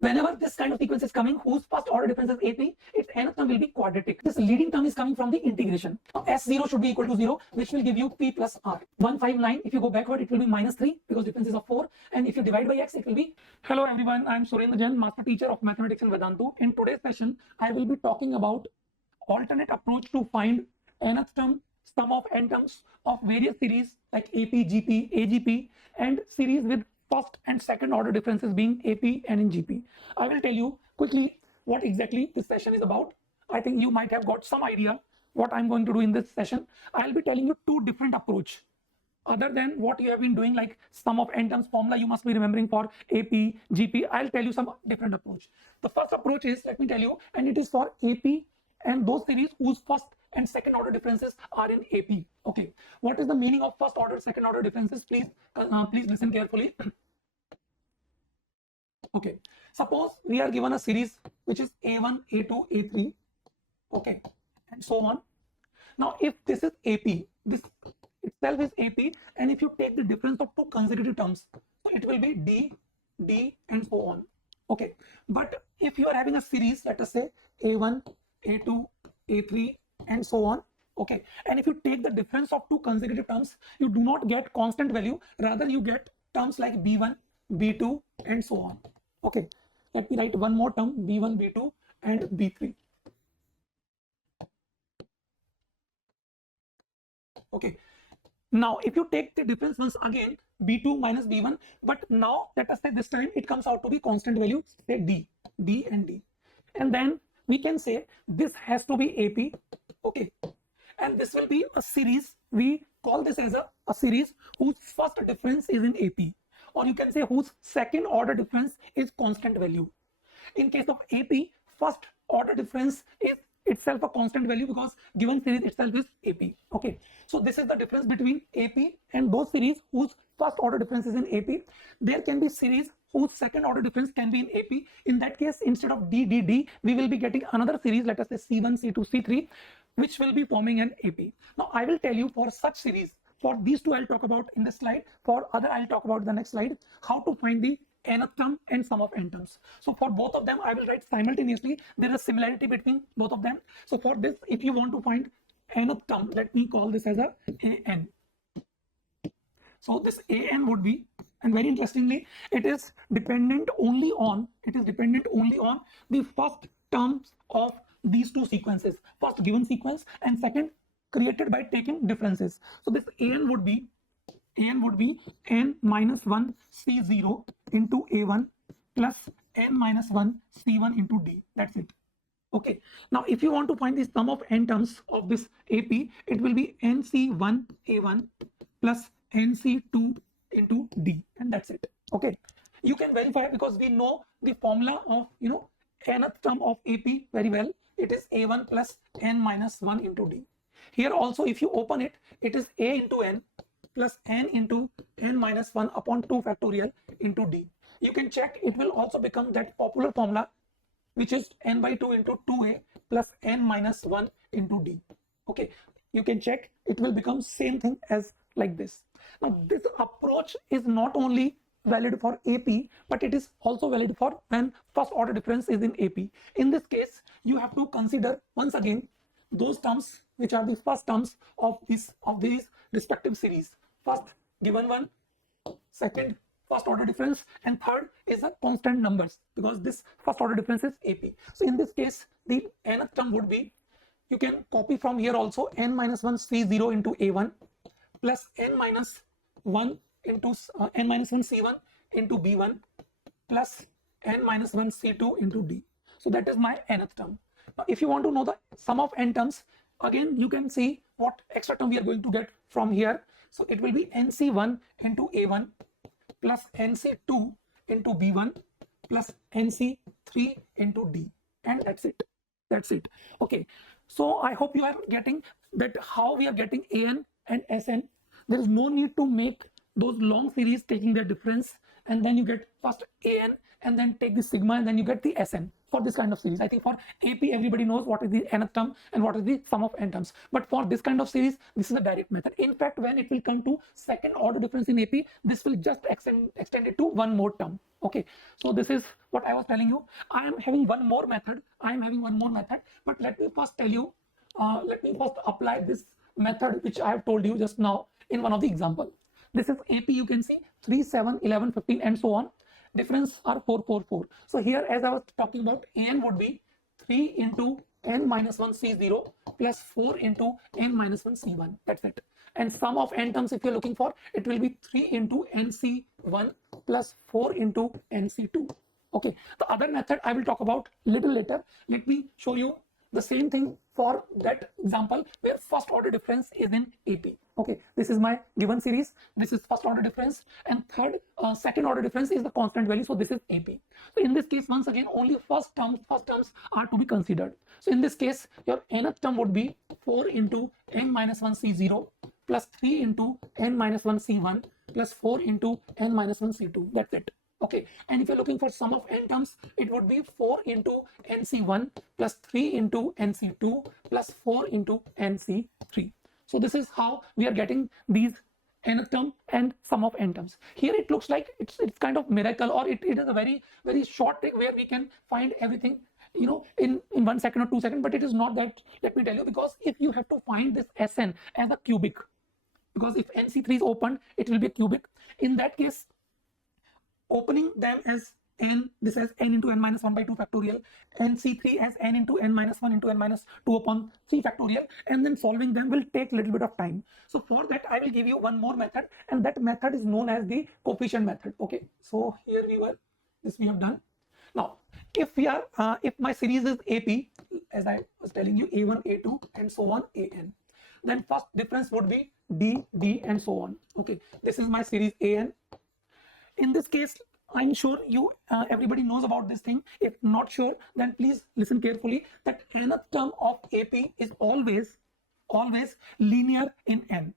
Whenever this kind of sequence is coming whose first order difference is AP, its nth term will be quadratic. This leading term is coming from the integration. Now, S0 should be equal to 0, which will give you P plus R. 159, if you go backward, it will be minus 3 because difference is of 4. And if you divide by X, it will be... Hello everyone, I am Surendra Jain, Master Teacher of Mathematics in Vedantu. In today's session, I will be talking about alternate approach to find nth term, sum of n terms of various series like AP, GP, AGP, and series with first and second order differences being AP and in GP. I will tell you quickly what exactly this session is about. I think you might have got some idea what I'm going to do in this session. I'll be telling you two different approach other than what you have been doing, like sum of n terms formula you must be remembering for AP, GP. I'll tell you some different approach. The first approach is, let me tell you, and it is for AP and those series whose first and second order differences are in AP. Okay, what is the meaning of first order, second order differences? Please listen carefully. Okay, suppose we are given a series which is A1, A2, A3, okay, and so on. Now, if this is AP, this itself is AP, and if you take the difference of two consecutive terms, so it will be D, D, and so on. Okay, but if you are having a series, let us say A1, A2, A3, and so on, okay, and if you take the difference of two consecutive terms, you do not get constant value, rather you get terms like B1, B2, and so on. Okay, let me write one more term, B1, B2, and B3. Okay, now if you take the difference once again, B2 minus B1, but now let us say this time it comes out to be constant value, say D, D and D, and then we can say this has to be AP, okay, and this will be a series. We call this as a series whose first difference is in AP, or you can say whose second order difference is constant value. In case of AP, first order difference is itself a constant value because given series itself is AP. Okay, so this is the difference between AP and those series whose first order difference is in AP. There can be series whose second order difference can be in AP. In that case, instead of D, D, D, we will be getting another series, let us say C1, C2, C3, which will be forming an AP. Now, I will tell you for such series, for these two I'll talk about in this slide, for other I'll talk about the next slide, how to find the nth term and sum of n terms. So for both of them, I will write simultaneously. There is similarity between both of them. So for this, if you want to find nth term, let me call this as a an. So this an would be, and very interestingly, it is dependent only on the first terms of these two sequences, first given sequence and second created by taking differences. So this an would be n minus 1 C0 into A1 plus n minus 1 C1 into D. That's it. Okay. Now, if you want to find the sum of n terms of this AP, it will be NC1 A1 plus NC2 into D, and that's it. Okay. You can verify because we know the formula of nth term of AP very well. It is A1 plus n minus 1 into D. Here also, if you open it, it is A into n plus n into n minus 1 upon 2 factorial into D. You can check, it will also become that popular formula, which is n by 2 into 2a plus n minus 1 into D. Okay, you can check, it will become same thing as like this. Now, this approach is not only valid for AP, but it is also valid for when first order difference is in AP. In this case, you have to consider once again those terms which are the first terms of these respective series. First given one, second first order difference, and third is a constant numbers because this first order difference is AP. So in this case, the nth term would be, you can copy from here also, n minus 1 C0 into A1 plus n minus 1 into n minus 1 C1 into B1 plus n minus 1 C2 into D. So that is my nth term. Now, if you want to know the sum of n terms, again you can see what extra term we are going to get from here. So it will be NC1 into A1 plus NC2 into B1 plus NC3 into D, and that's it. That's it. Okay. So I hope you are getting that how we are getting AN and SN. There is no need to make those long series taking their difference and then you get first an, and then take the sigma, and then you get the Sn for this kind of series. I think for AP everybody knows what is the nth term and what is the sum of n terms, but for this kind of series this is a direct method. In fact, when it will come to second order difference in AP, this will just extend it to one more term. Okay, so this is what I was telling you. I am having one more method, but let me first tell you, let me first apply this method which I have told you just now in one of the example. This is AP, you can see 3, 7, 11, 15 and so on. Difference are 4, 4, 4. So here, as I was talking about, an would be 3 into n minus 1 C0 plus 4 into n minus 1 C1. That's it. And sum of n terms, if you're looking for, it will be 3 into nC1 plus 4 into nC2. Okay, the other method I will talk about little later. Let me show you the same thing for that example where first order difference is in AP. Okay, this is my given series. This is first order difference, and second order difference is the constant value. So this is AP. So in this case, once again, only first terms are to be considered. So in this case, your nth term would be 4 into n minus 1 C0 plus 3 into n minus 1 C1 plus 4 into n minus 1 C2. That's it. Okay, and if you're looking for sum of n terms, it would be 4 into nC1 plus 3 into nC2 plus 4 into nC3. So this is how we are getting these nth term and sum of n terms. Here it looks like it's kind of miracle, or it is a very short trick where we can find everything, you know, in 1 second or 2 seconds, but it is not that. Let me tell you, because if you have to find this Sn as a cubic, because if nC3 is opened, it will be a cubic. In that case, opening them as n, this as n into n minus 1 by 2 factorial, nC3 as n into n minus 1 into n minus 2 upon 3 factorial, and then solving them will take a little bit of time. So for that, I will give you one more method, and that method is known as the coefficient method. Okay, so here we have done. Now, if my series is AP, as I was telling you, A1, A2, and so on, AN, then first difference would be D, D, and so on. Okay, this is my series AN. In this case, I'm sure you everybody knows about this thing. If not sure, then please listen carefully, that nth term of AP is always linear in n.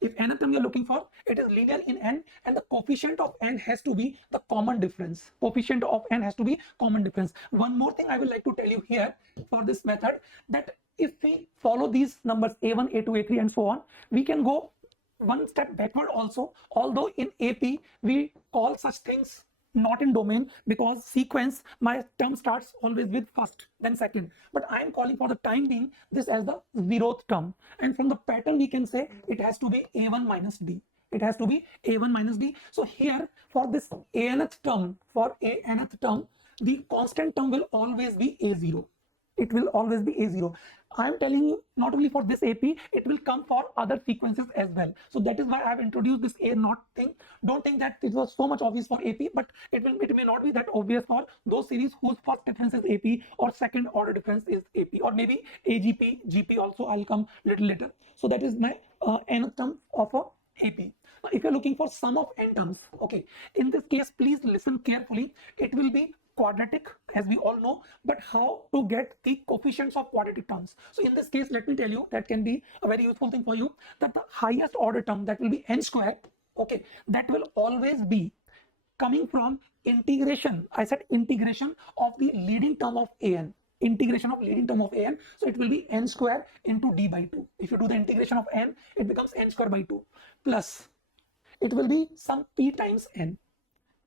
If nth term you're looking for, it is linear in n, and the coefficient of n has to be the common difference. Coefficient of n has to be common difference. One more thing I would like to tell you here for this method, that if we follow these numbers A1, A2, A3 and so on, we can go one step backward also, although in AP we call such things not in domain, because sequence, my term starts always with first then second, but I am calling for the time being this as the 0th term, and from the pattern we can say it has to be A1 minus D. It has to be A1 minus D. So here for this anth term, the constant term will always be A0. It will always be A0. I am telling you, not only for this AP, it will come for other sequences as well. So that is why I have introduced this A naught thing. Don't think that it was so much obvious for AP, but it may not be that obvious for those series whose first difference is AP or second order difference is AP, or maybe AGP, GP also. I'll come little later. So that is my nth term of a AP. Now, if you're looking for sum of n terms, okay, in this case, please listen carefully. It will be quadratic, as we all know, but how to get the coefficients of quadratic terms? So in this case, let me tell you, that can be a very useful thing for you, that the highest order term, that will be n square, okay, that will always be coming from integration. I said integration of the leading term of an. Integration of leading term of an. So it will be n square into d by 2. If you do the integration of n, it becomes n square by 2, plus it will be some p times n.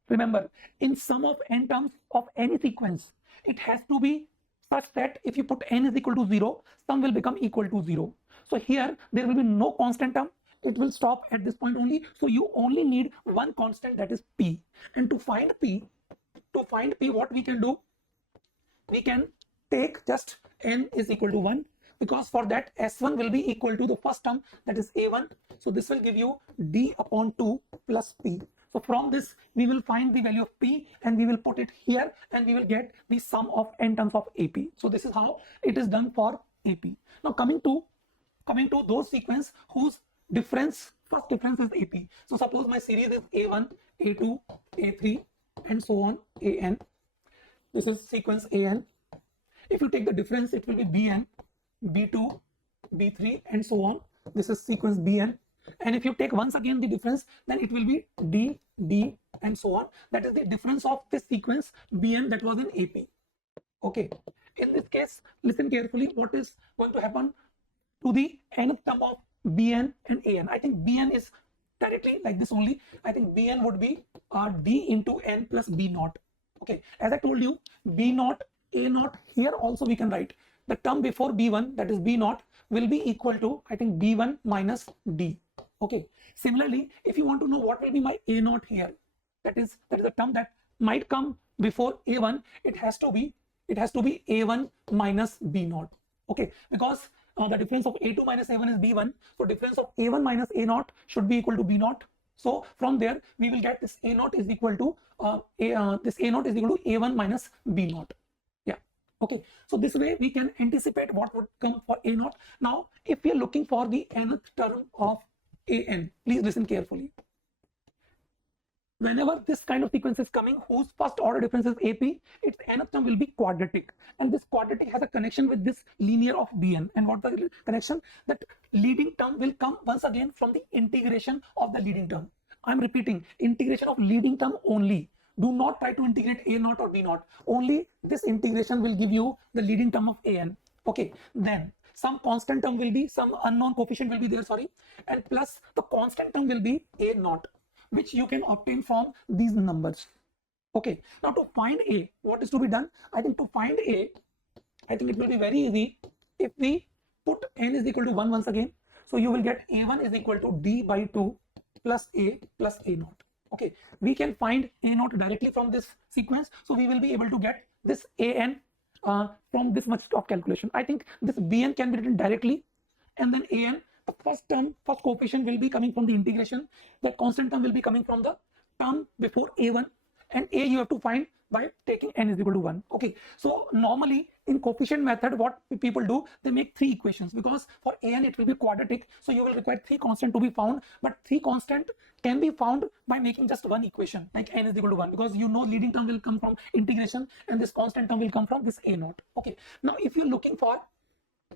Remember, in sum of n terms of any sequence, it has to be such that if you put n is equal to 0, sum will become equal to 0. So here there will be no constant term. It will stop at this point only. So you only need one constant, that is p. And to find p, what we can do, we can take just n is equal to 1, because for that S1 will be equal to the first term, that is A1. So this will give you d upon 2 plus p. So from this, we will find the value of p and we will put it here, and we will get the sum of n terms of AP. So this is how it is done for AP. Now coming to those sequence whose first difference is AP. So suppose my series is A1, A2, A3 and so on, AN. This is sequence AN. If you take the difference, it will be BN, B2, B3 and so on. This is sequence BN. And if you take once again the difference, then it will be D, D and so on. That is the difference of this sequence Bn that was in AP. Okay, in this case, listen carefully what is going to happen to the nth term of Bn and An. I think Bn is directly like this only. I think Bn would be D into N plus B naught. Okay, as I told you, B naught, A naught, here also we can write the term before B1, that is B naught, will be equal to, I think, B1 minus D. Okay, similarly, if you want to know what will be my A naught here, that is a term that might come before A1, it has to be A1 minus B naught. Okay, because the difference of A2 minus A1 is B1, so difference of A1 minus A naught should be equal to B naught. So from there we will get this A naught is equal to A1 minus B naught. Yeah. Okay. So this way we can anticipate what would come for A naught. Now, if we are looking for the nth term of An, please listen carefully. Whenever this kind of sequence is coming whose first order difference is AP, its nth term will be quadratic, and this quadratic has a connection with this linear of Bn. And what the connection? That leading term will come once again from the integration of the leading term. I'm repeating, integration of leading term only. Do not try to integrate A naught or B naught. Only this integration will give you the leading term of An. Okay, then some constant term will be, some unknown coefficient will be there, sorry, and plus the constant term will be A naught, which you can obtain from these numbers. Okay, now to find A, what is to be done? I think to find A, I think it will be very easy if we put n is equal to 1 once again. So you will get A1 is equal to D by 2 plus A naught. Okay, we can find A naught directly from this sequence. So we will be able to get this An from this much of calculation. I think this Bn can be written directly, and then An, the first coefficient will be coming from the integration. That constant term will be coming from the term before A1, and A you have to find by taking n is equal to 1. Okay, so normally in coefficient method, what people do, they make 3 equations, because for An it will be quadratic, so you will require 3 constant to be found, but 3 constant can be found by making just 1 equation, like n is equal to 1, because you know leading term will come from integration and this constant term will come from this A naught. Okay, now if you're looking for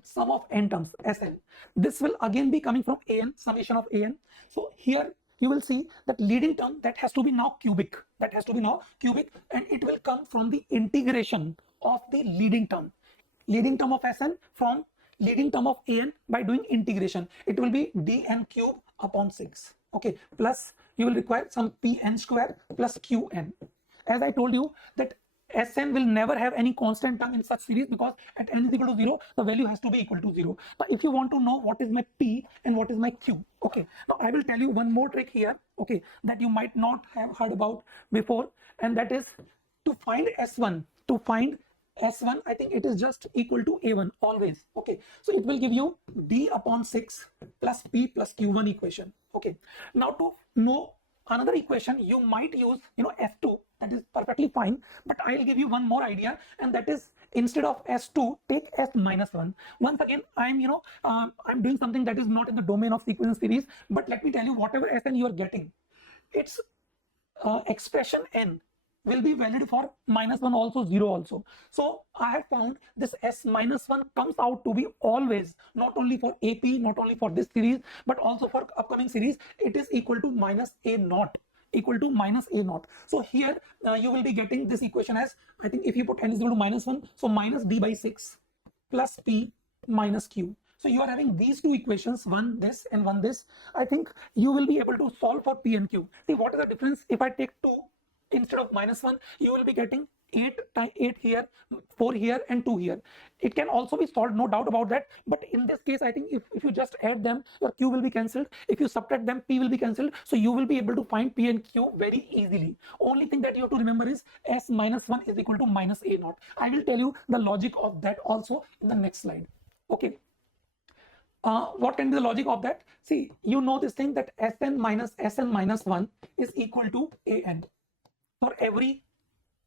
sum of n terms, Sn, this will again be coming from An, summation of An. So here you will see that leading term that has to be now cubic, and it will come from the integration of the leading term of Sn from leading term of An by doing integration. It will be dn cube upon 6. Okay, plus you will require some Pn square plus Qn. As I told you that Sn will never have any constant term in such series, because at n is equal to 0, the value has to be equal to 0. But if you want to know what is my P and what is my Q, okay, now I will tell you one more trick here, okay, that you might not have heard about before, and that is to find S1. I think it is just equal to A1 always. Okay, so it will give you D upon 6 plus P plus Q1 equation. Okay, now to know another equation, you might use F2. That is perfectly fine, but I'll give you one more idea, and that is instead of S2, take S minus 1. Once again, I'm doing something that is not in the domain of sequence series, but let me tell you, whatever Sn you are getting, its expression n will be valid for minus 1 also, 0 also. So I have found this S minus 1 comes out to be always, not only for AP, not only for this series, but also for upcoming series, it is equal to minus A naught. So here you will be getting this equation as, I think if you put n is equal to minus 1, so minus D by 6 plus P minus Q. So you are having these 2 equations, one this and one this. I think you will be able to solve for P and Q. See, what is the difference? If I take 2 instead of minus 1, you will be getting 8 here, 4 here, and 2 here. It can also be solved, no doubt about that, but in this case, I think if you just add them, your Q will be cancelled. If you subtract them, P will be cancelled. So you will be able to find P and Q very easily. Only thing that you have to remember is S minus 1 is equal to minus A naught. I will tell you the logic of that also in the next slide. Okay. What can be the logic of that? See, you know this thing that Sn minus 1 is equal to An. For every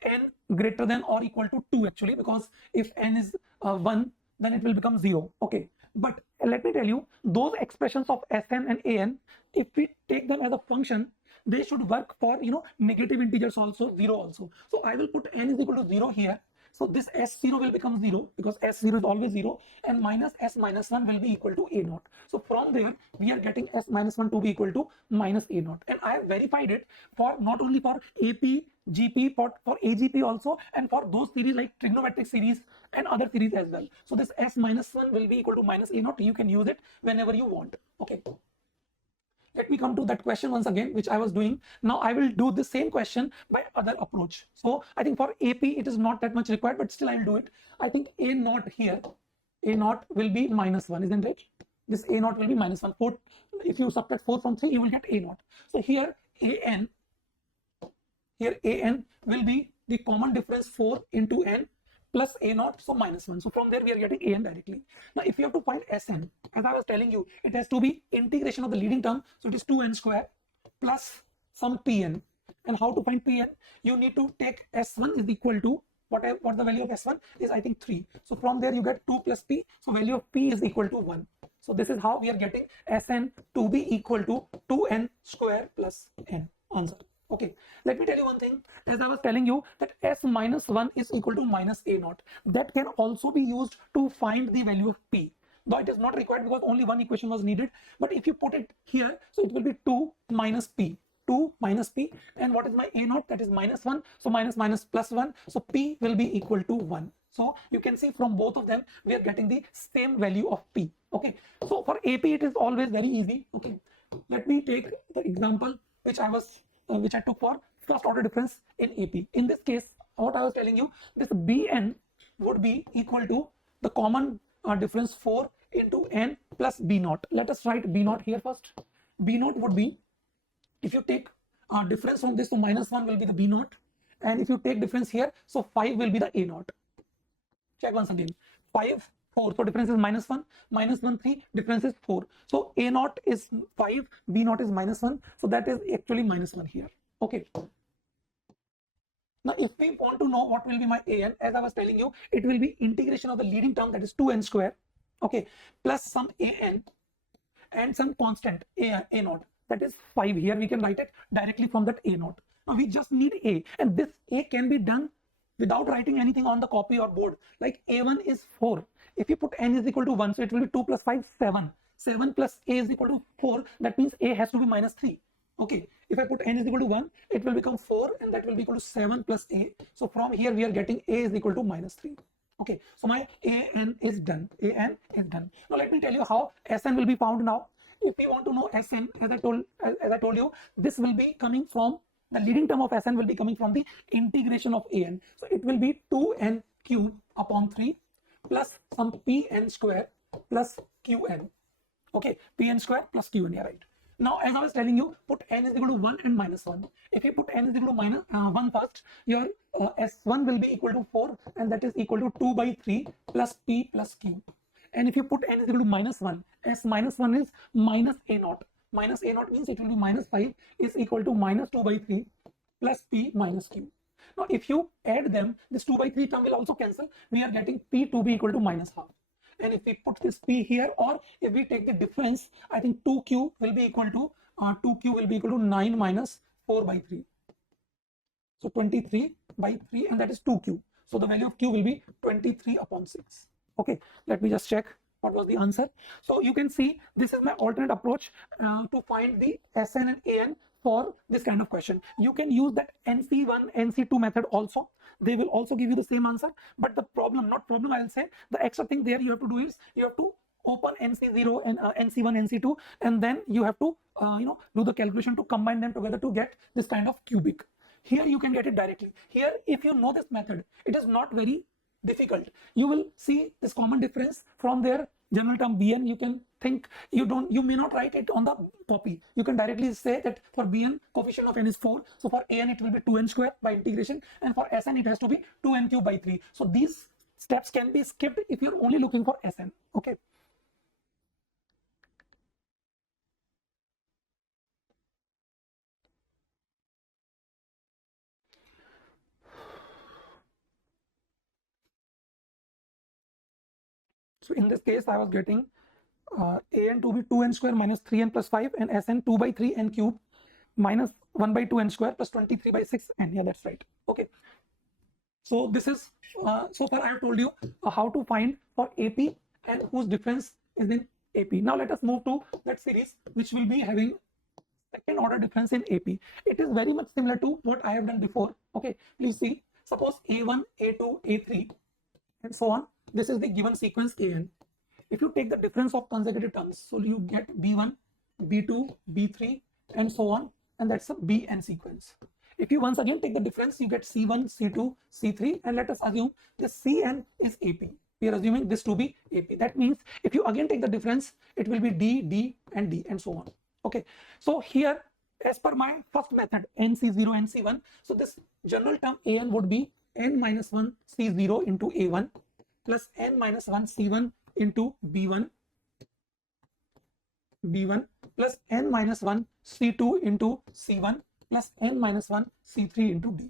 n greater than or equal to 2, actually, because if n is 1, then it will become 0. Okay, but let me tell you, those expressions of Sn and An, if we take them as a function, they should work for negative integers also, 0 also. So I will put n is equal to 0 here, So this S0 will become 0 because S0 is always 0, and minus S minus 1 will be equal to A naught. So from there, we are getting S minus 1 to be equal to minus A naught. And I have verified it for not only for AP, GP, but for AGP also, and for those series like trigonometric series and other series as well. So this S minus 1 will be equal to minus A naught. You can use it whenever you want. Okay. Let me come to that question once again, which I was doing. Now I will do the same question by other approach. So I think for AP, it is not that much required, but still I'll do it. I think A naught here, A naught will be minus 1, isn't it? This A naught will be minus 1. 4, if you subtract 4 from 3, you will get A naught. So here AN will be the common difference 4 into N plus A naught, so minus 1. So from there we are getting AN directly. Now if you have to find Sn, as I was telling you, it has to be integration of the leading term, so it is 2n square plus some Pn. And how to find Pn? You need to take S1 is equal to what the value of S1 is, I think 3. So from there you get 2 plus P, so value of P is equal to 1. So this is how we are getting Sn to be equal to 2n square plus n. Answer. Okay, let me tell you one thing. As I was telling you that S minus 1 is equal to minus A naught. That can also be used to find the value of P. Though it is not required because only one equation was needed. But if you put it here, so it will be 2 minus P. 2 minus P. And what is my A naught? That is minus 1. So minus minus plus 1. So P will be equal to 1. So you can see from both of them, we are getting the same value of P. Okay. So for AP, it is always very easy. Okay. Let me take the example which I took for first order difference in AP. In this case, what I was telling you, this Bn would be equal to the common difference 4 into n plus B naught. Let us write B naught here first. B naught would be, if you take difference from this, so minus 1 will be the B naught. And if you take difference here, so 5 will be the A naught. Check once again. 5, 4. So difference is minus 1, minus 1, 3. Difference is 4. So A naught is 5, B naught is minus 1. So that is actually minus 1 here. Okay. Now, if we want to know what will be my AN, as I was telling you, it will be integration of the leading term, that is 2n square. Okay. Plus some AN and some constant A naught. That is 5 here. We can write it directly from that A naught. Now we just need A, and this A can be done without writing anything on the copy or board. Like A1 is 4. If you put n is equal to 1, so it will be 2 plus 5, 7. 7 plus A is equal to 4. That means A has to be minus 3. Okay. If I put n is equal to 1, it will become 4, and that will be equal to 7 plus A. So from here we are getting A is equal to minus 3. Okay. So my AN is done. AN is done. Now let me tell you how Sn will be found now. If we want to know Sn, as I told you, this will be coming from the leading term of Sn will be coming from the integration of An. So it will be 2n cubed upon 3 plus some Pn square plus Qn. Okay, Pn square plus Qn, yeah, right. Now, as I was telling you, put n is equal to 1 and minus 1. If you put n is equal to minus 1 first, your S1 will be equal to 4, and that is equal to 2 by 3 plus P plus Q. And if you put n is equal to minus 1, S minus 1 is minus A naught. Minus A naught means it will be minus 5 is equal to minus 2 by 3 plus P minus Q. Now, if you add them, this 2 by 3 term will also cancel. We are getting P to be equal to minus half. And if we put this P here, or if we take the difference, I think 2Q will be equal to 9 minus 4 by 3. So 23 by 3, and that is 2Q. So the value of Q will be 23 upon 6. Okay, let me just check what was the answer. So you can see this is my alternate approach to find the Sn and An for this kind of question. You can use that NC1, NC2 method also. They will also give you the same answer. But the problem, I will say, the extra thing there you have to do is you have to open NC0 and NC1, NC2, and then you have to do the calculation to combine them together to get this kind of cubic. Here you can get it directly. Here, if you know this method, it is not very difficult. You will see this common difference from their general term Bn. You can think you may not write it on the copy. You can directly say that for Bn, coefficient of n is 4. So for An it will be 2n square by integration, and for Sn it has to be 2n cube by 3. So these steps can be skipped if you're only looking for Sn. Okay. So in this case, I was getting An to be 2n square minus 3n plus 5, and Sn 2 by 3 n cube minus 1 by 2n square plus 23 by 6 n. Yeah, that's right. Okay. So this is, so far I have told you how to find for AP and whose difference is in AP. Now let us move to that series which will be having second order difference in AP. It is very much similar to what I have done before. Okay, please see. Suppose A1, A2, A3 and so on. This is the given sequence AN. If you take the difference of consecutive terms, so you get B1, B2, B3 and so on, and that's a BN sequence. If you once again take the difference, you get C1, C2, C3, and let us assume this CN is AP. We are assuming this to be AP. That means if you again take the difference, it will be D, D, and D, and so on. Okay. So here, as per my first method, NC0, NC1, so this general term AN would be N minus 1 C0 into A1 plus N minus 1 C1 into B1 plus N minus 1 C2 into C1 plus N minus 1 C3 into D.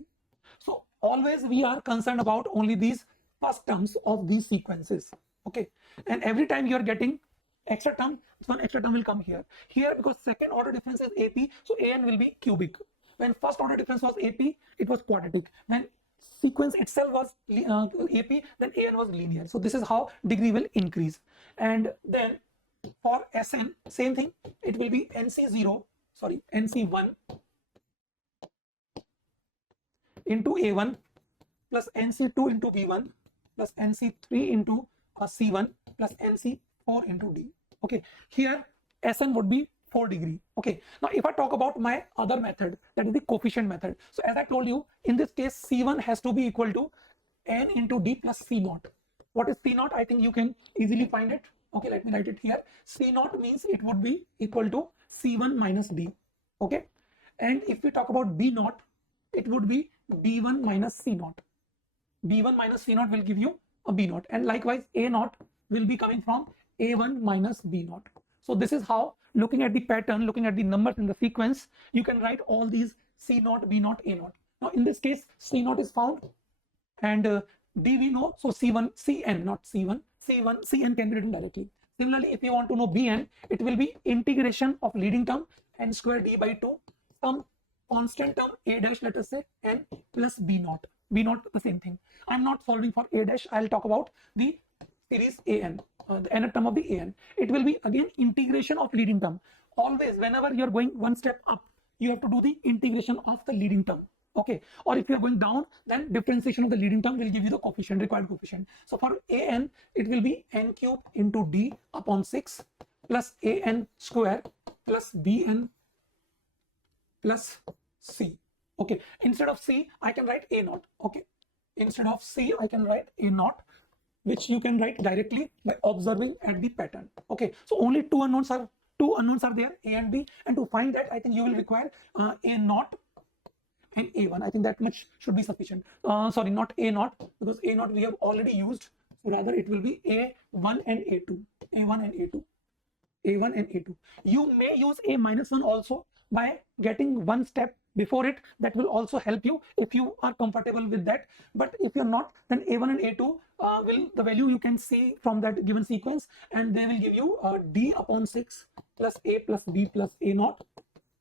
So always we are concerned about only these first terms of these sequences. Okay. And every time you are getting extra term, one extra term will come here. Here, because second order difference is AP, so AN will be cubic. When first order difference was AP, it was quadratic. When sequence itself was AP, then AN was linear. So this is how degree will increase. And then for SN, same thing, it will be NC1 into A1 plus NC2 into B1 plus NC3 into C1 plus NC4 into D. Okay, here SN would be 4 degree. Okay, now if I talk about my other method, that is the coefficient method. So as I told you, in this case, C1 has to be equal to N into D plus C0. What is C0? I think you can easily find it. Okay, let me write it here. C0 means it would be equal to C1 minus D. Okay, and if we talk about B0, it would be B1 minus C0. B1 minus C0 will give you a B0, and likewise A0 will be coming from A1 minus B0. So this is how, looking at the pattern, looking at the numbers in the sequence, you can write all these C0, B0, A0. Now in this case, C0 is found and D we know, so C1, Cn, not C1, Cn can be written directly. Similarly, if you want to know Bn, it will be integration of leading term n square d by 2, some constant term a dash, let us say n plus B0. B0 the same thing. I'm not solving for a dash. I'll talk about the series an, the nth term of the an. It will be again integration of leading term. Always whenever you're going one step up, you have to do the integration of the leading term. Okay, or if you are going down, then differentiation of the leading term will give you the coefficient, required coefficient. So for an, it will be n cube into d upon 6 plus an square plus bn plus c. Okay, instead of c, I can write a0. Okay, instead of c, I can write a0, which you can write directly by observing at the pattern. Okay, so only two unknowns are there, a and b, and to find that, I think you will require a0 and a1. I think that much should be sufficient. Sorry, not a0, because a0 we have already used. So rather it will be a1 and a2, a1 and a2, a1 and a2. You may use a minus 1 also by getting one step before it. That will also help you if you are comfortable with that. But if you're not, then a1 and a2 will, the value you can see from that given sequence, and they will give you d upon 6 plus a plus b plus a0.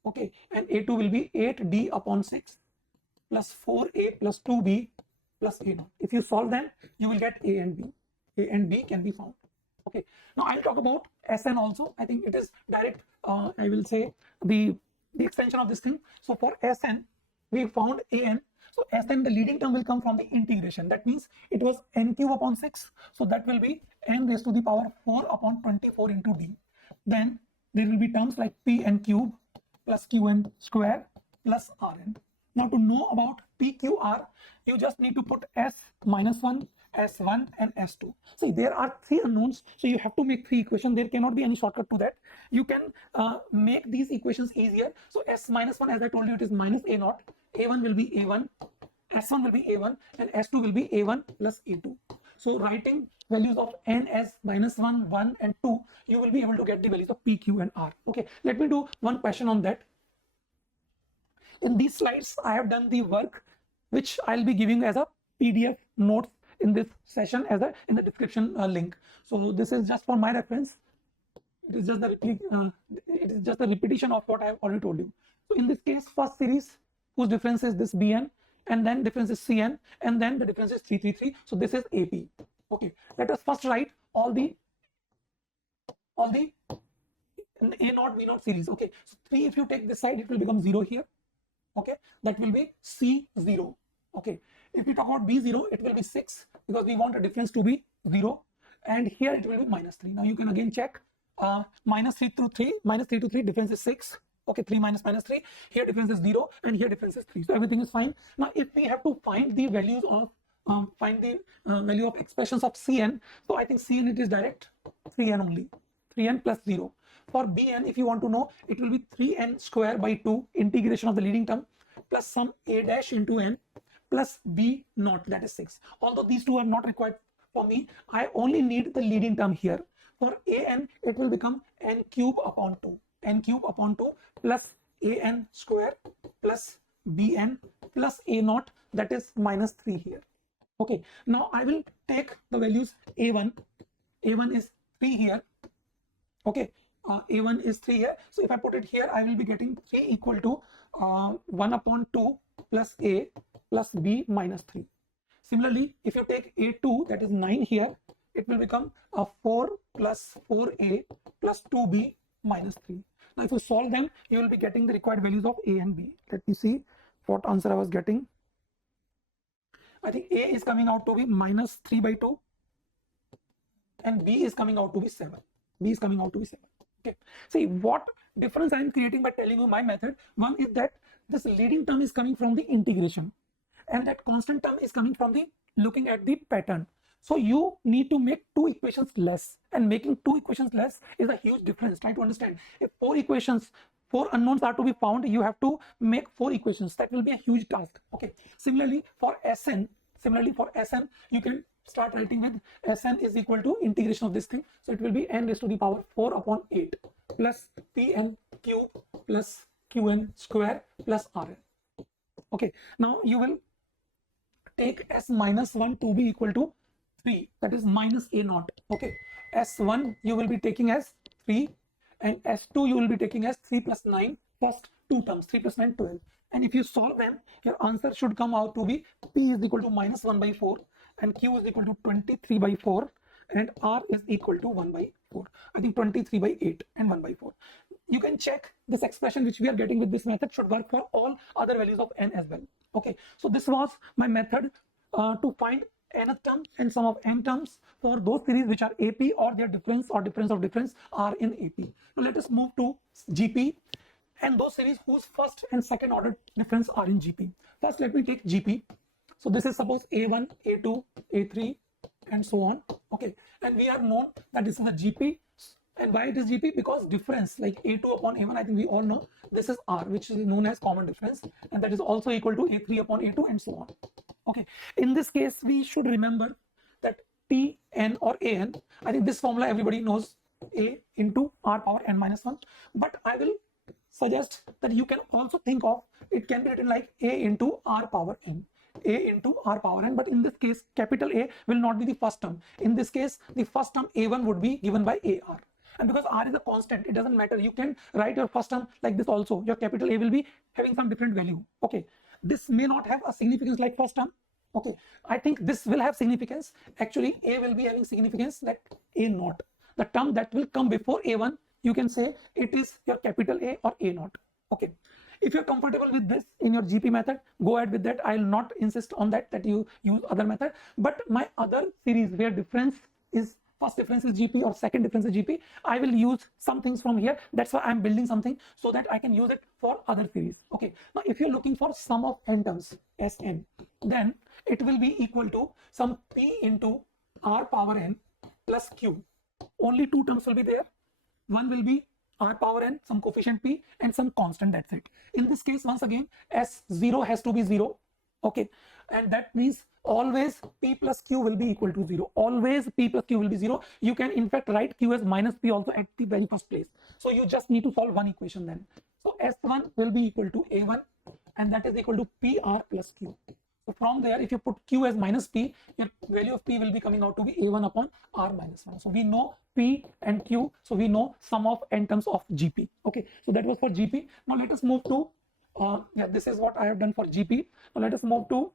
Okay, and a2 will be 8d upon 6 plus 4a plus 2b plus a0. If you solve them, you will get a and b. A and b can be found. Okay, now I'll talk about Sn also. I think it is direct, I will say the extension of this thing. So for Sn, we found an. So Sn, the leading term will come from the integration. That means it was n cube upon 6. So that will be n raised to the power 4 upon 24 into d. Then there will be terms like pn cube plus qn square plus rn. Now to know about PQR, you just need to put S minus 1, S1 and S2. See, there are 3 unknowns, so you have to make 3 equations. There cannot be any shortcut to that. You can make these equations easier. So S minus 1, as I told you, it is minus A0. A1 will be A1, S1 will be A1, and S2 will be A1 plus A2. So writing values of n as minus 1, 1 and 2, you will be able to get the values of P, Q and R. Okay, let me do one question on that. In these slides, I have done the work which I'll be giving as a PDF notes in this session as a in the description link. So this is just for my reference. It is just the repetition of what I have already told you. So in this case, first series whose difference is this Bn, and then difference is Cn, and then the difference is 333. So this is AP. Okay, let us first write all the A naught B naught series. Okay, so 3, if you take this side, it will become 0 here. Okay, that will be C0. Okay, if we talk about B0, it will be 6 because we want a difference to be 0, and here it will be -3. Now you can again check -3 to 3 difference is 6. Okay, 3 minus -3, here difference is 0, and here difference is 3. So everything is fine. Now if we have to find the values of value of expressions of Cn, so I think Cn it is direct 3n only, 3n plus 0. For Bn, if you want to know, it will be 3n square by 2 integration of the leading term plus some a dash into n plus b naught, that is 6. Although these two are not required for me, I only need the leading term here. For an, it will become n cube upon 2, n cube upon 2 plus an square plus bn plus a naught, that is -3 here. Okay, now I will take the values a1 is 3 here. Okay, a1 is 3 here. So if I put it here, I will be getting 3 equal to 1 upon 2 plus a plus b minus 3. Similarly, if you take a2, that is 9 here, it will become 4 plus 4a plus 2b minus 3. Now if you solve them, you will be getting the required values of a and b. Let me see what answer I was getting. I think a is coming out to be -3 by 2 and b is coming out to be 7. B is coming out to be 7. Okay, see what difference I am creating by telling you my method. One is that this leading term is coming from the integration, and that constant term is coming from the looking at the pattern. So you need to make 2 equations less, and making 2 equations less is a huge difference. Try to understand. If 4 unknowns are to be found, you have to make 4 equations. That will be a huge task. Okay. Similarly for Sn, you can start writing with Sn is equal to integration of this thing. So it will be n raised to the power 4 upon 8 plus Pn cube plus Qn square plus Rn. Okay. Now you will take S minus 1 to be equal to 3, that is minus a naught. Okay, S1 you will be taking as 3, and S2 you will be taking as 3 plus 9, first 2 terms, 3 plus 9, 12. And if you solve them, your answer should come out to be P is equal to -1 by 4, and Q is equal to 23 by 4, and R is equal to 1 by 4. I think 23 by 8 and 1 by 4. You can check this expression which we are getting with this method should work for all other values of n as well. Okay, so this was my method to find nth term and sum of n terms for those series which are AP or their difference or difference of difference are in AP. Now let us move to GP and those series whose first and second order difference are in GP. First let me take GP. So this is suppose A1, A2, A3 and so on. Okay, and we are known that this is a GP. And why it is GP? Because difference like A2 upon A1, I think we all know this is R, which is known as common difference, and that is also equal to A3 upon A2 and so on. Okay, in this case we should remember that Tn or An, I think this formula everybody knows, A into R power n minus 1, but I will suggest that you can also think of it can be written like A into R power n. A into R power n, but in this case capital A will not be the first term. In this case the first term A1 would be given by AR. And because R is a constant, it doesn't matter. You can write your first term like this also. Your capital A will be having some different value. Okay, this may not have a significance like first term. Okay, I think this will have significance. Actually, A will be having significance like A naught. The term that will come before A1, you can say it is your capital A or A naught. Okay, if you're comfortable with this in your GP method, go ahead with that. I'll not insist on that you use other method. But my other series where difference is first difference is GP or second difference is GP, I will use some things from here. That's why I'm building something so that I can use it for other series. Okay, now if you're looking for sum of n terms, Sn, then it will be equal to some P into R power n plus Q. Only 2 terms will be there. One will be R power n, some coefficient P and some constant, that's it. In this case, once again, S0 has to be 0. Okay, and that means always P plus Q will be equal to 0. Always P plus Q will be 0. You can in fact write Q as minus P also at the very first place. So you just need to solve one equation then. So S1 will be equal to A1 and that is equal to PR plus Q. So from there, if you put Q as minus P, your value of P will be coming out to be A1 upon R minus 1. So we know P and Q. So we know sum of n terms of GP. Okay, so that was for GP. Now let us move to yeah, this is what I have done for GP. Now let us move to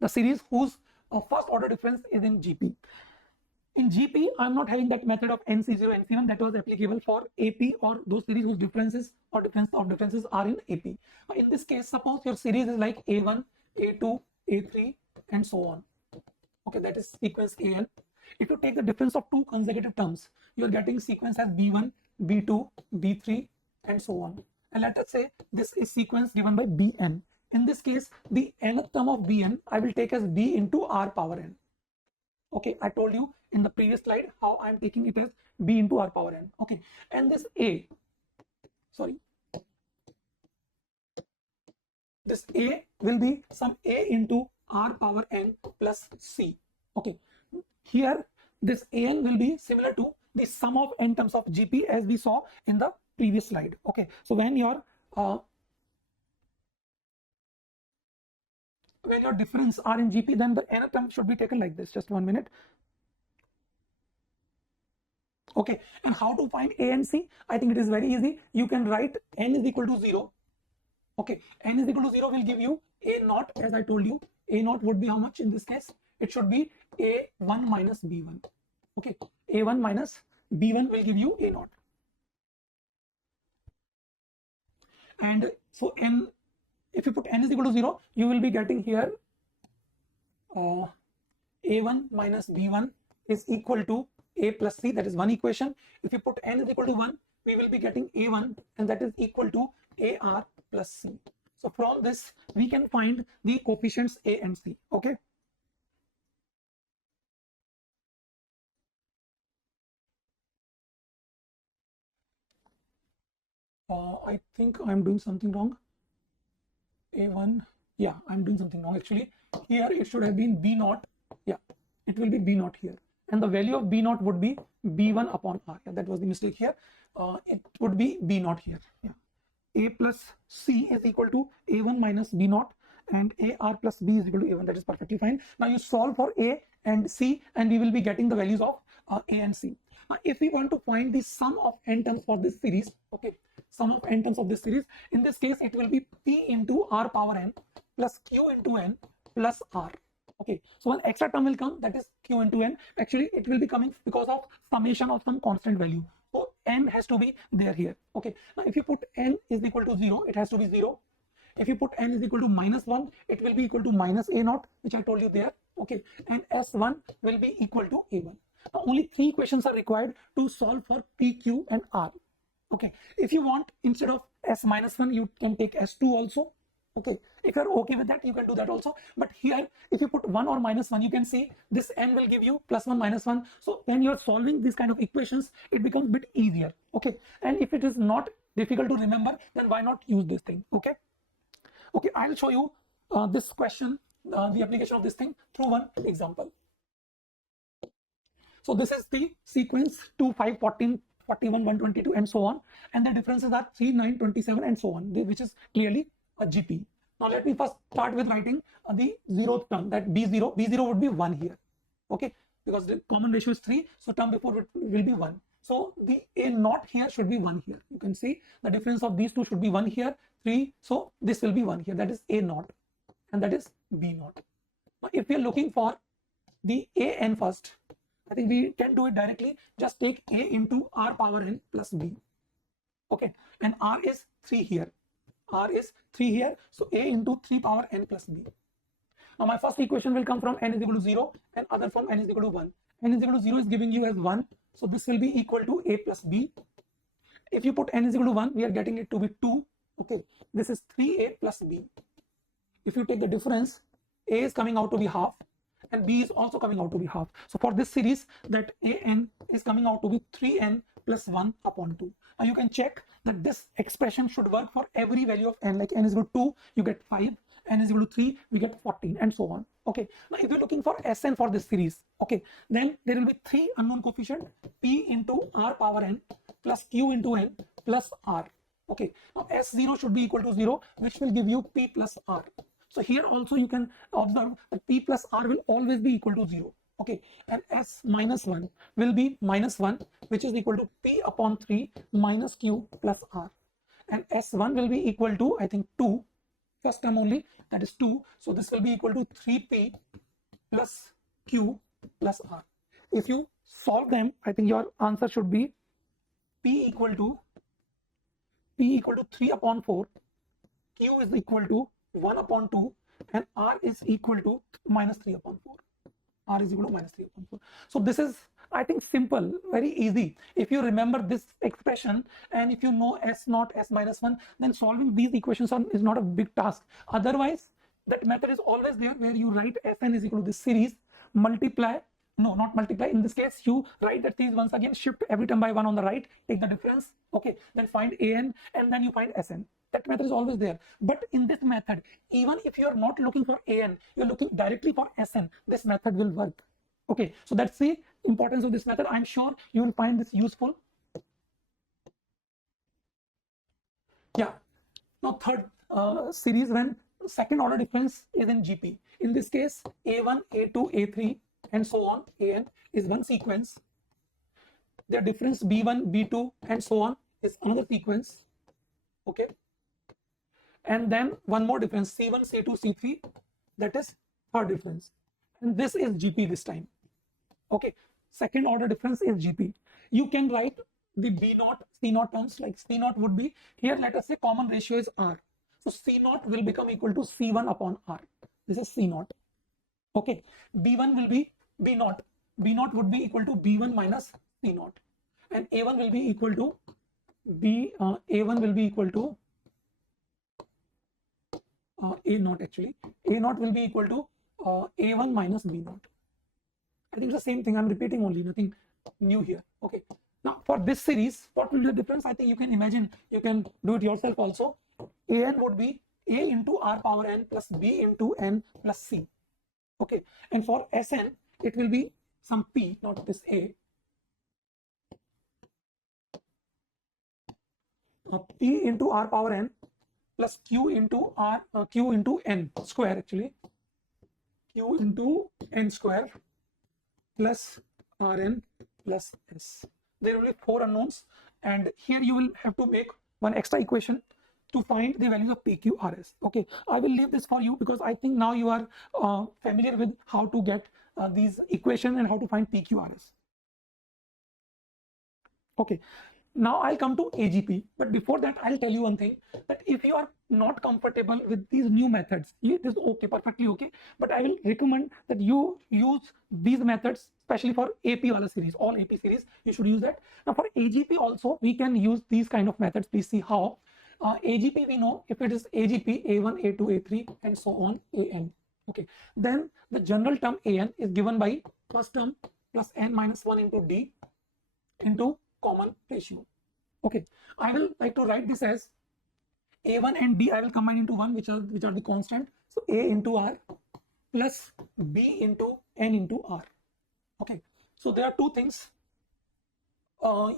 the series whose first order difference is in GP. In GP, I'm not having that method of NC0, NC1 that was applicable for AP or those series whose differences or difference of differences are in AP. In this case, suppose your series is like A1, A2, A3, and so on. Okay, that is sequence AN. If you take the difference of two consecutive terms, you are getting sequence as B1, B2, B3, and so on. And let us say this is sequence given by Bn. In this case, the nth term of Bn I will take as B into R power n. Okay, I told you in the previous slide how I am taking it as B into R power n. Okay, and this A, sorry, this A will be some A into R power n plus C. Okay, here this an will be similar to the sum of n terms of GP as we saw in the previous slide. Okay, so when your difference are in GP, then the nth term should be taken like this. Just 1 minute. Okay, and how to find A and C? I think it is very easy. You can write n is equal to 0. Okay, n is equal to 0 will give you A naught, as I told you. A naught would be how much in this case? It should be A1 minus B1. Okay, A1 minus B1 will give you A naught. And so n, if you put n is equal to 0, you will be getting here A1 minus B1 is equal to A plus C, that is one equation. If you put n is equal to 1, we will be getting A1, and that is equal to AR plus C. So from this, we can find the coefficients A and C. Okay. I think I'm doing something wrong. A1, yeah, I'm doing something wrong. Actually, here it should have been B naught. Yeah, it will be B naught here. And the value of B naught would be B1 upon R. Yeah, that was the mistake here. It would be B naught here. Yeah. A plus C is equal to A1 minus B naught, and AR plus B is equal to A1. That is perfectly fine. Now you solve for A and C, and we will be getting the values of A and C. If we want to find the sum of n terms for this series, okay, sum of n terms of this series, in this case it will be P into R power n plus Q into n plus R. Okay, so one extra term will come, that is Q into n. Actually, it will be coming because of summation of some constant value. So n has to be there here. Okay, now if you put n is equal to 0, it has to be 0. If you put n is equal to minus 1, it will be equal to minus A naught, which I told you there. Okay, and S1 will be equal to A1. Now, only 3 equations are required to solve for P, Q, and R. Okay, if you want, instead of S minus 1, you can take S2 also. Okay, if you're okay with that, you can do that also. But here, if you put 1 or minus 1, you can see this n will give you plus 1 minus 1. So when you're solving these kind of equations, it becomes a bit easier. Okay, and if it is not difficult to remember, then why not use this thing? Okay, okay, I'll show you this question, the application of this thing through one example. So this is the sequence 2, 5, 14, 41, 122, and so on. And the differences are 3, 9, 27, and so on, which is clearly a GP. Now let me first start with writing the zeroth term, that B0. B0 would be 1 here. Okay, because the common ratio is 3, so term before will be 1. So the A naught here should be 1 here. You can see the difference of these two should be 1 here, 3. So this will be 1 here. That is A naught, and that is B naught. Now if we are looking for the AN first, I think we can do it directly. Just take A into R power n plus B. Okay, and R is 3 here. R is 3 here. So A into 3 power n plus B. Now my first equation will come from n is equal to 0 and other from n is equal to 1. N is equal to 0 is giving you as 1. So this will be equal to A plus B. If you put n is equal to 1, we are getting it to be 2. Okay, this is 3A plus B. If you take the difference, A is coming out to be half, and B is also coming out to be half. So for this series, that AN is coming out to be 3n plus 1 upon 2. Now you can check that this expression should work for every value of n. Like n is equal to 2, you get 5. N is equal to 3, we get 14, and so on. Okay. Now if you're looking for Sn for this series, okay, then there will be 3 unknown coefficient, P into R power n plus Q into n plus R. Okay. Now S0 should be equal to 0, which will give you P plus R. So here also you can observe that P plus R will always be equal to 0. Okay, and S minus 1 will be minus 1, which is equal to P upon 3 minus Q plus R. and S1 will be equal to, I think, 2, first term only, that is 2. So this will be equal to 3p plus q plus r. If you solve them, I think your answer should be p equal to 3 upon 4, q is equal to 1 upon 2, and r is equal to minus 3 upon 4. R is equal to minus 3 upon 4. So this is, I think, simple, very easy. If you remember this expression and if you know S naught, S minus 1, then solving these equations is not a big task. Otherwise, that method is always there where you write Sn is equal to this series, multiply, no, not multiply. In this case, you write that series once again, shift every term by 1 on the right, take the difference, okay, then find An, and then you find Sn. That method is always there. But in this method, even if you're not looking for An, you're looking directly for Sn, this method will work. Okay, so that's the importance of this method. I'm sure you will find this useful. Yeah. Now third series, when second order difference is in GP. In this case, A1, A2, A3, and so on, An is one sequence. Their difference B1, B2, and so on is another sequence. Okay. And then one more difference, C1, C2, C3, that is third difference. And this is GP this time. Okay, second order difference is GP. You can write the B naught, C naught terms, like C naught would be, here let us say common ratio is R. So C naught will become equal to C1 upon R. This is C naught. Okay, B1 will be B naught. B naught would be equal to B1 minus C naught. And A1 will be equal to A1 will be equal to A naught actually. A naught will be equal to A1 minus B naught. I think it's the same thing. I'm repeating only, nothing new here. Okay. Now for this series, what will be the difference? I think you can imagine, you can do it yourself also. An would be A into R power n plus B into n plus C. Okay. And for Sn, it will be some P, not this A. P into R power n plus Q into Q into n square actually. Q into n square plus Rn plus S. There will be 4 unknowns, and here you will have to make one extra equation to find the values of PQRS. Okay, I will leave this for you because I think now you are familiar with how to get these equations and how to find PQRS. Okay, now I'll come to AGP, but before that I'll tell you one thing, that if you are not comfortable with these new methods, it is okay, perfectly okay, but I will recommend that you use these methods, especially for AP wala series, all AP series, you should use that. Now for AGP also, we can use these kind of methods. Please see how. AGP, we know if it is AGP, A1, A2, A3, and so on, AN. Okay, then the general term AN is given by first term plus n minus 1 into D into common ratio. Okay, I will like to write this as A1 and D I will combine into 1, which are the constant. So A into R plus B into N into R. Okay, so there are two things. R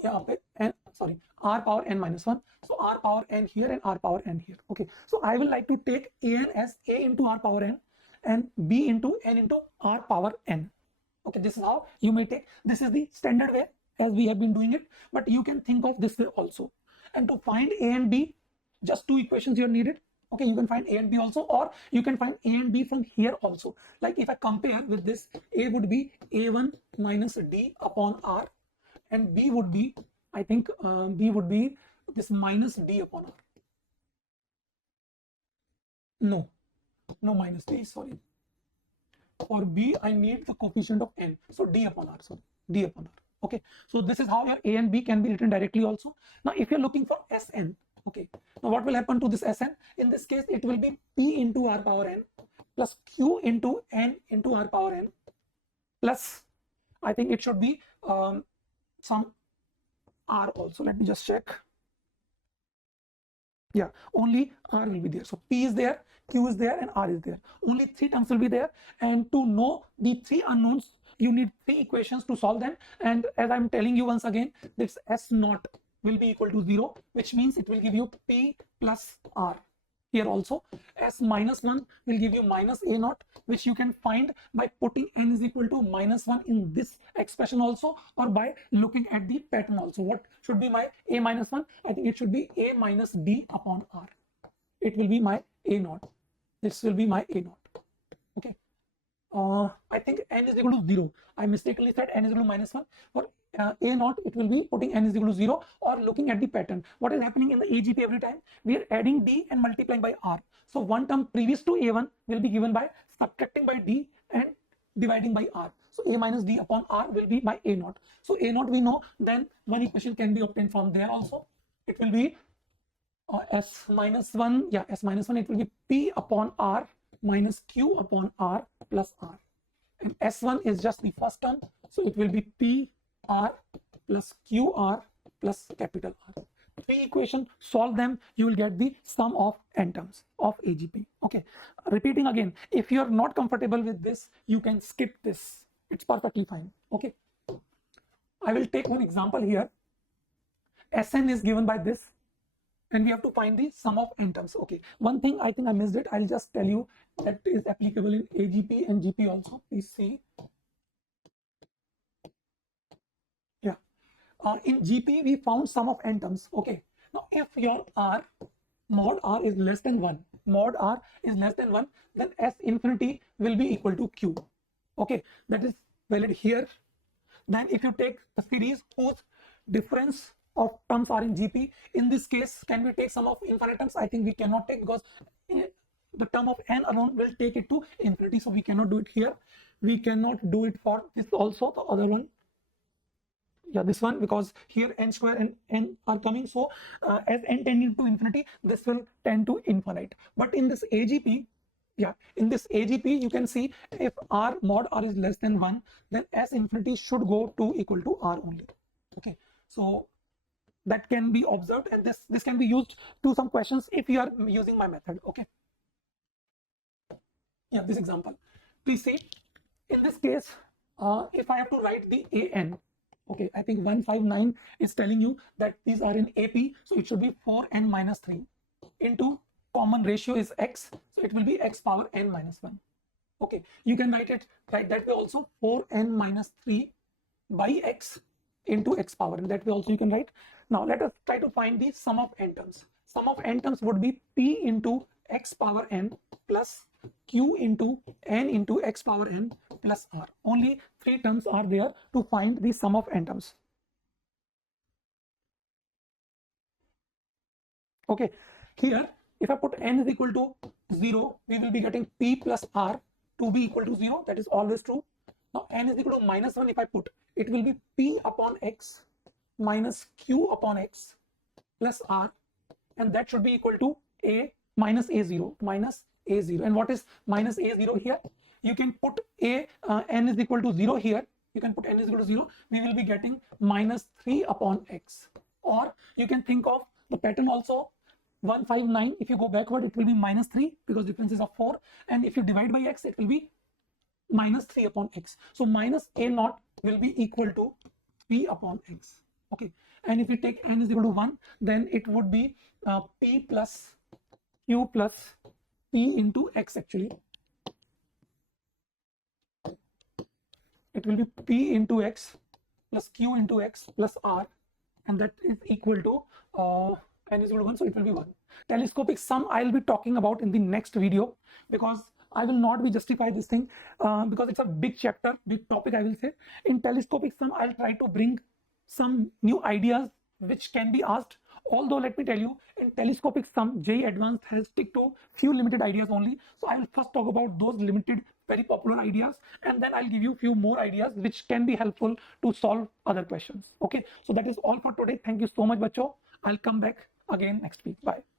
power n minus 1. So R power n here and R power n here. Okay, so I will like to take An as A into R power n and B into N into R power n. Okay, this is how you may take. This is the standard way as we have been doing it, but you can think of this way also. And to find A and B, just two equations here needed. Okay, you can find A and B also, or you can find A and B from here also. Like if I compare with this, A would be A1 minus D upon R, and B would be, I think B would be this minus D upon R. No minus D, sorry. For B, I need the coefficient of N. So D upon R, sorry, D upon R. Okay, so this is how your A and B can be written directly also. Now, if you're looking for Sn, okay, now what will happen to this Sn? In this case, it will be P into R power n plus Q into N into R power n plus, I think it should be some R also. Let me just check. Yeah, only R will be there. So P is there, Q is there, and R is there. Only 3 terms will be there. And to know the 3 unknowns, you need 3 equations to solve them. And as I'm telling you once again, this S naught will be equal to 0, which means it will give you P plus R. Here also s minus 1 will give you minus a naught, which you can find by putting n is equal to minus 1 in this expression also, or by looking at the pattern also. What should be my a minus 1? I think it should be a minus d upon r. It will be my a naught. This will be my a naught. Okay. I think n is equal to 0. I mistakenly said n is equal to minus 1. For a naught, it will be putting n is equal to 0 or looking at the pattern. What is happening in the AGP every time? We are adding d and multiplying by r. So one term previous to a1 will be given by subtracting by d and dividing by r. So a minus d upon r will be my a naught. So a naught we know, then one equation can be obtained from there also. It will be s minus 1. Yeah, s minus 1, it will be p upon r minus q upon r plus r, and s1 is just the first term, so it will be p r plus q r plus capital R. Three equations, solve them, you will get the sum of n terms of AGP. Okay, repeating again, if you are not comfortable with this, you can skip this, it's perfectly fine. Okay, I will take one example here. Sn is given by this, and we have to find the sum of n terms. Okay, one thing I think I missed it, I'll just tell you that is applicable in AGP and GP also. Please see. Yeah, in GP we found sum of n terms. Okay, now if your r mod r is less than 1, mod r is less than 1, then s infinity will be equal to q. Okay, that is valid here. Then if you take the series whose difference of terms are in GP, in this case, can we take sum of infinite terms? I think we cannot take, because the term of n alone will take it to infinity, so we cannot do it here. We cannot do it for this also, the other one. Yeah, this one, because here n square and n are coming, so as n tending to infinity, this will tend to infinite. But in this AGP, yeah, in this AGP, you can see if r mod r is less than 1, then s infinity should go to equal to r only. Okay, so that can be observed, and this can be used to some questions if you are using my method. Okay, yeah, this example, please see. In this case, if I have to write the an, okay, I think 159 is telling you that these are in AP, so it should be 4n minus 3 into common ratio is x, so it will be x power n minus 1. Okay, you can write it right that way also, 4n minus 3 by x into x power, and that way also you can write. Now let us try to find the sum of n terms. Sum of n terms would be p into x power n plus q into n into x power n plus r. Only three terms are there to find the sum of n terms. Okay, here if I put n is equal to 0, we will be getting p plus r to be equal to 0. That is always true. Now n is equal to minus 1, if I put, it will be p upon x minus q upon x plus r, and that should be equal to a minus a0, minus a0. And what is minus a0 here? You can put n is equal to 0 here. You can put n is equal to 0. We will be getting minus 3 upon x. Or you can think of the pattern also. 159, if you go backward, it will be minus 3 because difference is of 4. And if you divide by x, it will be minus 3 upon x. So minus a naught will be equal to 3 upon x. Okay, and if you take n is equal to 1, then it would be p plus q plus p into x. Actually, it will be p into x plus q into x plus r, and that is equal to n is equal to 1, so it will be 1. Telescopic sum I'll be talking about in the next video, because I will not be justify this thing because it's a big chapter, big topic, I will say. In telescopic sum, I'll try to bring some new ideas which can be asked. Although let me tell you, in telescopic sum, JEE Advanced has stick to few limited ideas only. So I will first talk about those limited, very popular ideas, and then I'll give you few more ideas which can be helpful to solve other questions. Okay, so that is all for today. Thank you so much, bacho. I'll come back again next week. Bye.